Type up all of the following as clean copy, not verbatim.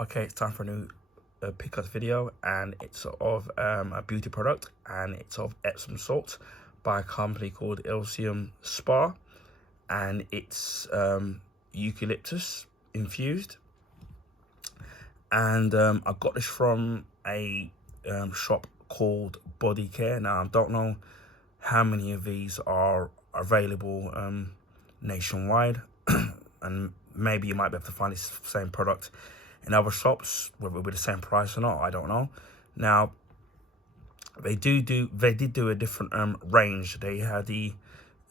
Okay, it's time for a new pickup video, and it's of a beauty product, and it's of Epsom salt by a company called Elysium Spa, and it's eucalyptus infused. And I got this from a shop called Body Care. Now, I don't know how many of these are available nationwide, and maybe you might be able to find this same product in other shops, whether it will be the same price or not, I don't know. Now, they did do a different range. They had the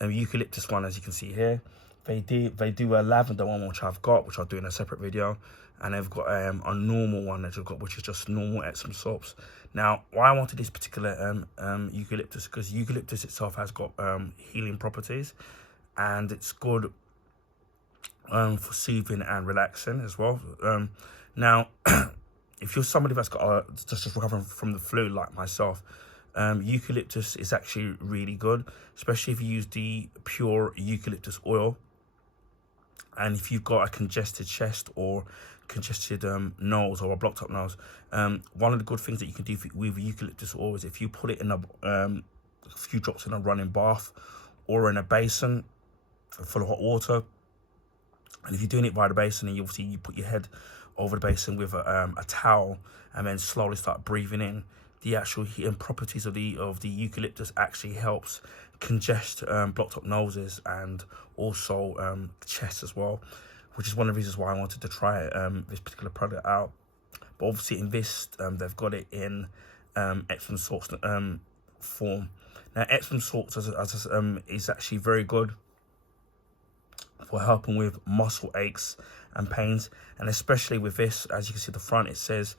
eucalyptus one, as you can see here. They do a lavender one, which I've got, which I'll do in a separate video, and they've got a normal one that I've got, which is just normal Epsom salts. Now, why I wanted this particular eucalyptus, because eucalyptus itself has got healing properties, and it's good for soothing and relaxing as well. Now, if you're somebody that's got just recovering from the flu like myself, eucalyptus is actually really good, especially if you use the pure eucalyptus oil. And if you've got a congested chest or congested nose or a blocked up nose, one of the good things that you can do with eucalyptus oil is if you put it in a few drops in a running bath or in a basin full of hot water. And if you're doing it by the basin, and you put your head over the basin with a towel, and then slowly start breathing in, the actual heating properties of the eucalyptus actually helps congest blocked up noses and also chest as well, which is one of the reasons why I wanted to try this particular product out. But obviously in this, they've got it in Epsom salts form. Now, Epsom salts is actually very good for helping with muscle aches and pains, and especially with this, as you can see at the front, it says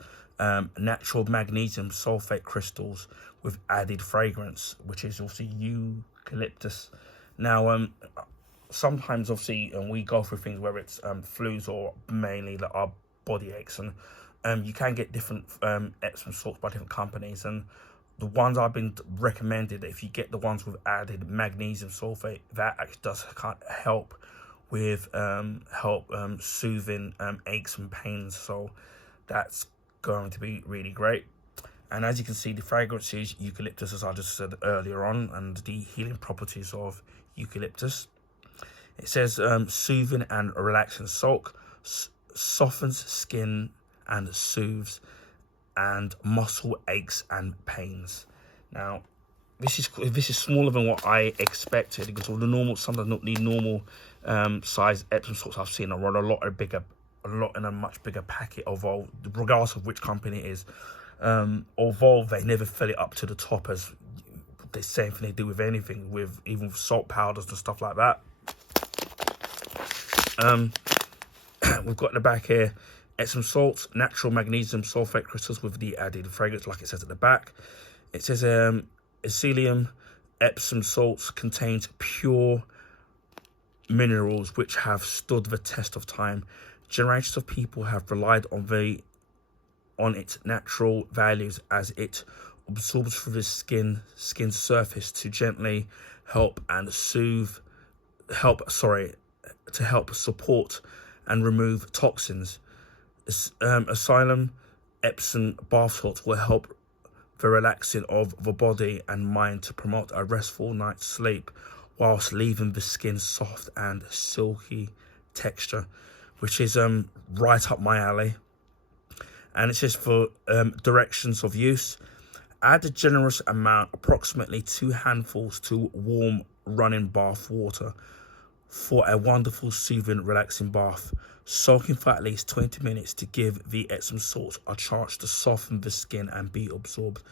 natural magnesium sulfate crystals with added fragrance, which is also eucalyptus. Now, sometimes obviously we go through things where it's flus or mainly like our body aches, and you can get different Epsom salts by different companies, and the ones I've been recommended, if you get the ones with added magnesium sulfate, that actually does help with soothing aches and pains, so that's going to be really great. And as you can see, the fragrance is eucalyptus, as I just said earlier on, and the healing properties of eucalyptus. It says soothing and relaxing salt, softens skin and soothes, and muscle aches and pains. Now, this is smaller than what I expected, because of the normal, sometimes not the normal size Epsom salts I've seen are a lot in a much bigger packet, although regardless of which company it is, although they never fill it up to the top, as the same thing they do with anything, with even salt powders and stuff like that. We've got in the back here Epsom salts, natural magnesium sulfate crystals with the added fragrance, like it says at the back. It says Elysium Epsom salts contains pure minerals which have stood the test of time. Generations of people have relied on its natural values, as it absorbs through the skin surface to gently help support and remove toxins. Elysium Epsom bath salts will help the relaxing of the body and mind to promote a restful night's sleep, whilst leaving the skin soft and silky texture, which is right up my alley. And it says for directions of use: add a generous amount, approximately 2 handfuls, to warm running bath water for a wonderful, soothing, relaxing bath. Soaking for at least 20 minutes to give the Epsom salts a chance to soften the skin and be absorbed.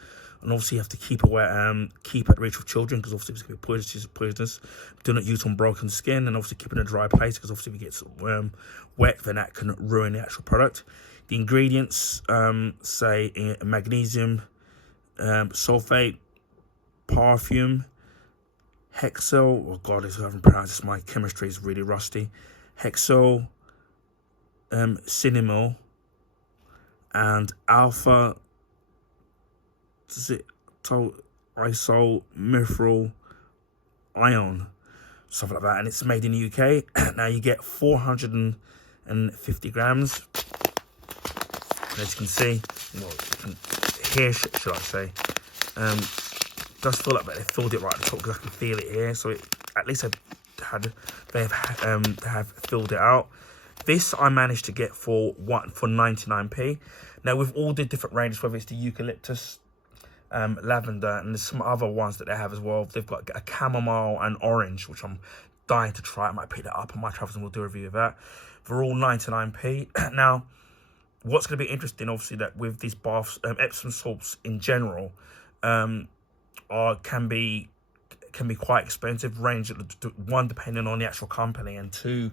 And obviously you have to keep at reach of children, because obviously it's going to be poisonous. Do not use on broken skin, and obviously keep it in a dry place, because obviously if it gets wet, then that can ruin the actual product. The ingredients say magnesium sulfate, perfume, hexyl, oh god, I haven't pronounced this, my chemistry is really rusty, hexyl, cinnamol, and alpha isomethyl ion, stuff like that, and it's made in the UK. Now you get 450 grams, as you can see, well, you can hear, should I say, does feel like they filled it right at the top, because I can feel it here. So at least they have filled it out. This I managed to get for 99p. Now with all the different ranges, whether it's the eucalyptus, lavender, and there's some other ones that they have as well. They've got a chamomile and orange, which I'm dying to try. I might pick that up on my travels and we'll do a review of that. They're all 99p. Now, what's going to be interesting, obviously, that with these baths, Epsom salts in general, can be quite expensive. Range, one, depending on the actual company, and two,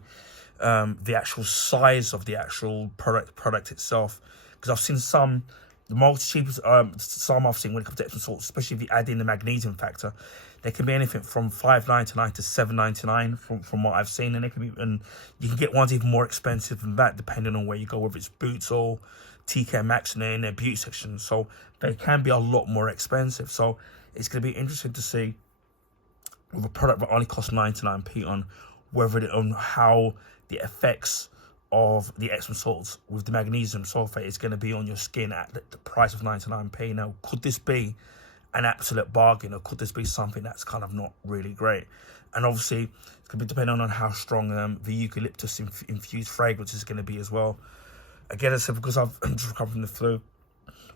the actual size of the actual product itself. Because I've seen some, the most cheapest, some I've seen when it comes to Epsom salts, especially if you add in the magnesium factor, they can be anything from $5.99 to $7.99 from what I've seen, and it can be, and you can get ones even more expensive than that depending on where you go, whether it's Boots or TK Maxx in their beauty section. So they can be a lot more expensive. So it's going to be interesting to see with a product that only costs 99p on how the effects of the Epsom salts with the magnesium sulfate is going to be on your skin at the price of 99p. Now, could this be an absolute bargain, or could this be something that's kind of not really great? And obviously, it's going to be depending on how strong the eucalyptus infused fragrance is going to be as well. Again, I said, because I've just recovered from the flu,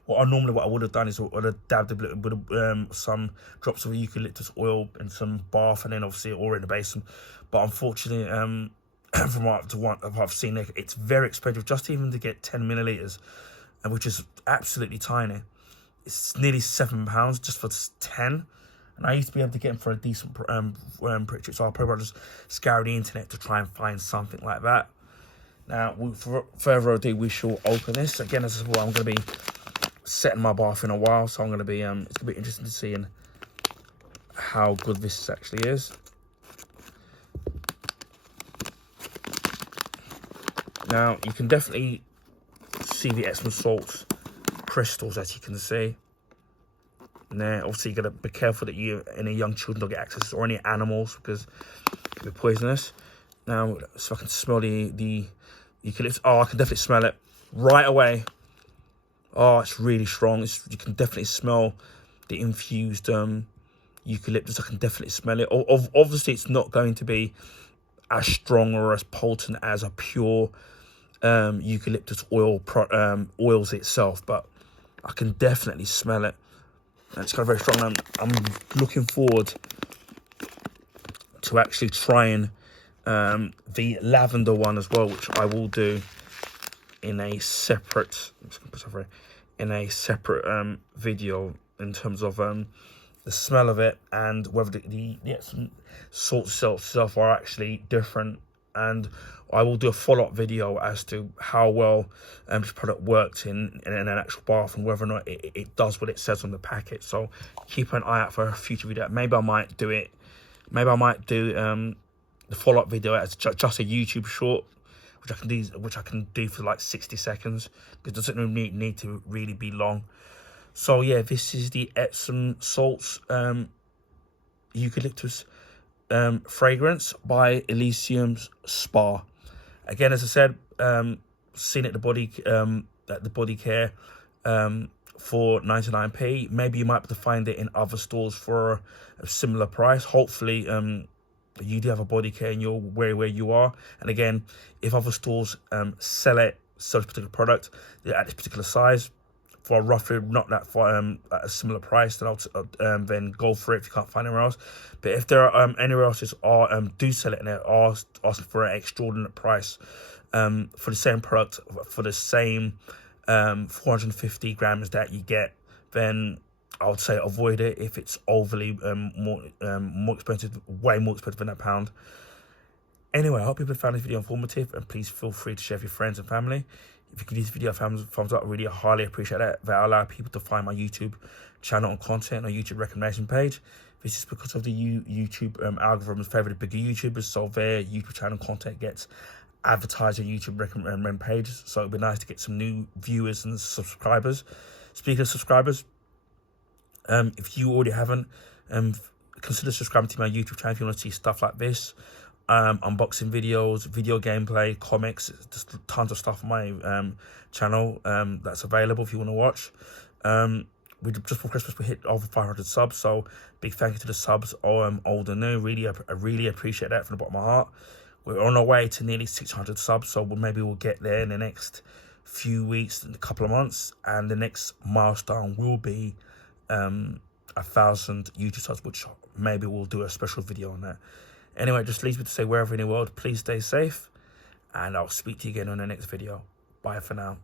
what I would have done is I would have dabbed a bit with some drops of eucalyptus oil in some bath, and then obviously all in the basin. But unfortunately, from what I've seen, it's very expensive just even to get 10 milliliters, which is absolutely tiny. It's nearly £7 just for 10, and I used to be able to get them for a decent price. So I'll probably just scour the internet to try and find something like that. Now, for further ado, we shall open this. Again, as well, I'm going to be setting my bath in a while, so I'm going to be it's going to be interesting to see how good this actually is. Now, you can definitely see the Epsom salts crystals, as you can see. Now, obviously, you got to be careful that any young children don't get access, or any animals, because it can be poisonous. Now, so I can smell the eucalyptus. Oh, I can definitely smell it right away. Oh, it's really strong. You can definitely smell the infused eucalyptus. I can definitely smell it. Obviously, it's not going to be as strong or as potent as a pure eucalyptus oils itself, but I can definitely smell it. And it's kind of very strong. I'm looking forward to actually trying the lavender one as well, which I will do in a separate video in terms of the smell of it, and whether the Epsom salts itself are actually different. And I will do a follow-up video as to how well this product works in an actual bath, and whether or not it does what it says on the packet. So keep an eye out for a future video. Maybe I might do it. Maybe I might do the follow-up video as just a YouTube short, which I can do for like 60 seconds, because it doesn't need to really be long. So yeah, this is the Epsom salts eucalyptus fragrance by Elysium Spa. Again, as I said, seen it at the body care for 99p. Maybe you might be able to find it in other stores for a similar price. Hopefully you do have a body care in your where you are. And again, if other stores sell this particular product at this particular size for roughly not that far at a similar price, then I'll then go for it if you can't find anywhere else. But if there are anywhere else do sell it and they're asking for an extraordinary price for the same product, for the same 450 grams that you get, then I would say avoid it if it's overly more expensive, way more expensive than £1. Anyway, I hope people found this video informative, and please feel free to share with your friends and family. If you can give this video a thumbs up, I really highly appreciate that. That allows people to find my YouTube channel and content on YouTube recommendation page. This is because of the YouTube algorithms favor the bigger YouTubers, so their YouTube channel content gets advertised on YouTube recommend pages. So it'd be nice to get some new viewers and subscribers. Speaking of subscribers, if you already haven't, consider subscribing to my YouTube channel if you want to see stuff like this. unboxing videos, video gameplay, comics, just tons of stuff on my channel that's available if you want to watch. We just before Christmas we hit over 500 subs, so big thank you to the subs, old and new. I really appreciate that from the bottom of my heart. We're on our way to nearly 600 subs, so maybe we'll get there in the next few weeks, in a couple of months, and the next milestone will be 1,000 YouTube subs, which maybe we'll do a special video on that. Anyway, just leaves me to say, wherever in the world, please stay safe, and I'll speak to you again on the next video. Bye for now.